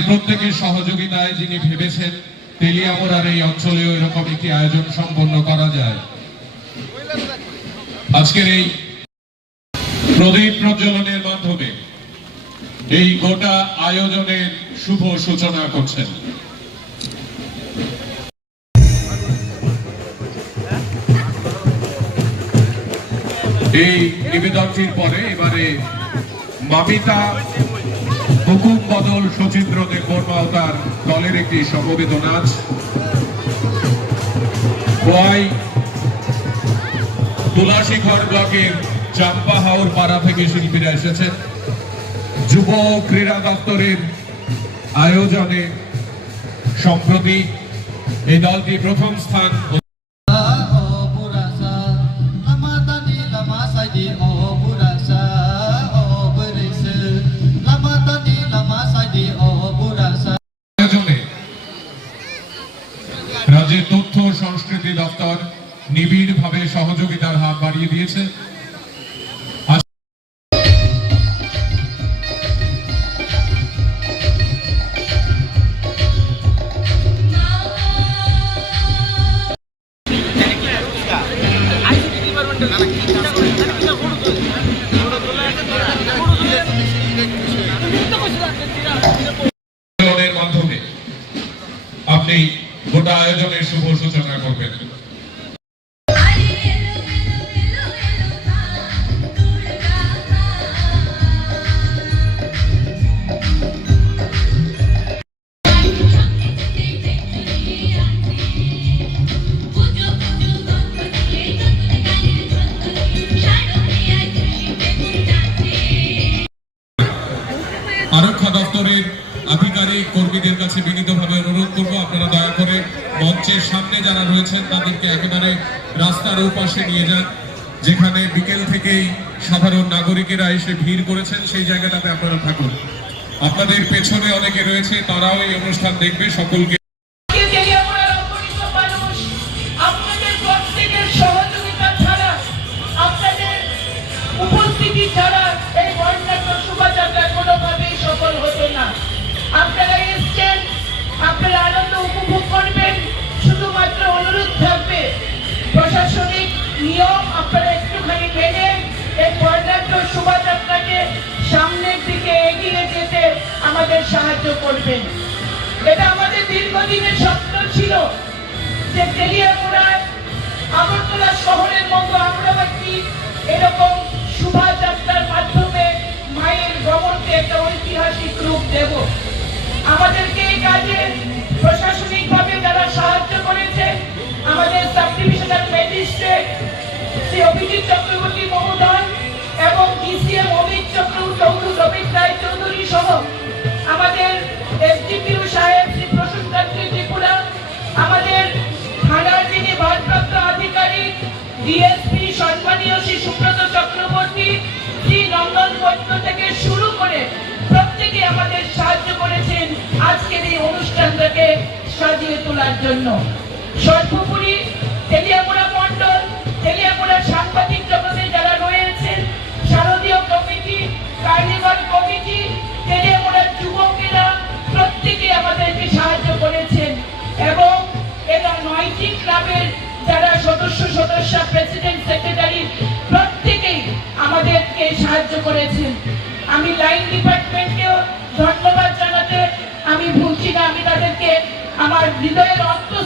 আপনাদের প্রত্যেকের সহযোগিতায় যিনি ভেবেছেন তেলিয়ামুড়ার এই অঞ্চলেও এরকম একটি আয়োজন সম্পন্ন করা যায়। আজকের এই প্রদীপ প্রজ্বলনের মাধ্যমে এই গোটা আয়োজনের শুভ সূচনা করছেন। এই নিবেদনটির পরে এবারে মামিতা হুকুম বদল সচিন্দ্রদেব বর্মা ও তার দলের একটি সমবেত নাচ, খোয়াই তুলাশিখর ব্লকের চাম্পা হাওর পাড়া থেকে শিল্পীরা এসেছেন। যুব ক্রীড়া দপ্তরের আয়োজনে সম্প্রতি এই দলটি প্রথম স্থান রাজ্যের তথ্য সংস্কৃতি দপ্তর নিবিড়ভাবে সহযোগিতার হাত বাড়িয়ে দিয়েছে। মাধ্যমে আপনি গোটা আয়োজনের শুভ সূচনা করবেন। আরক্ষা দপ্তরের আধিকারিক কর্মীদের কাছে বিনীতভাবে অনুরোধ করবো, আপনারা দয়া করে মঞ্চের সামনে যারা রয়েছেন তাদেরকে একেবারে রাস্তার ওপাশে নিয়ে যান। যেখানে বিকেল থেকেই সাধারণ নাগরিকেরা এসে ভিড় করেছেন সেই জায়গাটাতে আপনারা থাকুন। আপনাদের পেছনে অনেকে রয়েছে, তারাও এই অনুষ্ঠান দেখবে। সকলকে আপনারা এসেছেন, আপনারা আনন্দ উপভোগ করবেন। শুধুমাত্র অনুরোধ থাকবে প্রশাসনিক নিয়ম আপনারা একটুখানি মেনে এই বর্ণাঢ্য শোভাযাত্রাকে সামনের দিকে এগিয়ে যেতে আমাদের সাহায্য করবেন। এটা আমাদের দীর্ঘদিনের স্বপ্ন ছিল যে তেলিয়ামুড়ায় আগরতলা শহরের মতো আমরা একটি এরকম শোভাযাত্রার মাধ্যমে মায়ের গমনকে একটা ঐতিহাসিক রূপ দেব। আমাদেরকে এই কাজে প্রশাসনিকভাবে যারা সাহায্য করেছে, আমাদের sub divisional magistrate Shri Abhijit Chakraborty মহোদয় এবং ডিসিএম অমিত চৌধুরী রবীন রায় চৌধুরী সহ আমাদের এসডিপিও সাহেব শ্রী প্রসূনকান্তি ত্রিপুরা, আমাদের থানার যিনি ভারপ্রাপ্ত আধিকারিক ডিএসপি সম্মানীয় শ্রী সুব্রত চক্রবর্তী, শ্রী নন্দন বৈদ্য থেকে শুরু করে প্রত্যেকে আমাদের সাহায্য করেছেন আজকের এই অনুষ্ঠানটাকে সাজিয়ে তোলার জন্য। সর্বোপরি তেলিয়ামুড়া মন্ডল, তেলিয়ামুড়া সাংবাদিক জগতে যারা রয়েছেন, শারদীয় কমিটি, কার্নিভাল কমিটি, তেলিয়ামুড়ার যুবকেরা প্রত্যেকে আমাদেরকে সাহায্য করেছেন এবং এটা 9টি ক্লাবের যারা সদস্যা, প্রেসিডেন্ট, সেক্রেটারি প্রত্যেকেই আমাদেরকে সাহায্য করেছেন। আমি লাইন ডিপার্টমেন্টকেও ধন্যবাদ জানাতে আমি ভুলছি না। আমি তাদেরকে আমার হৃদয়ের অন্তর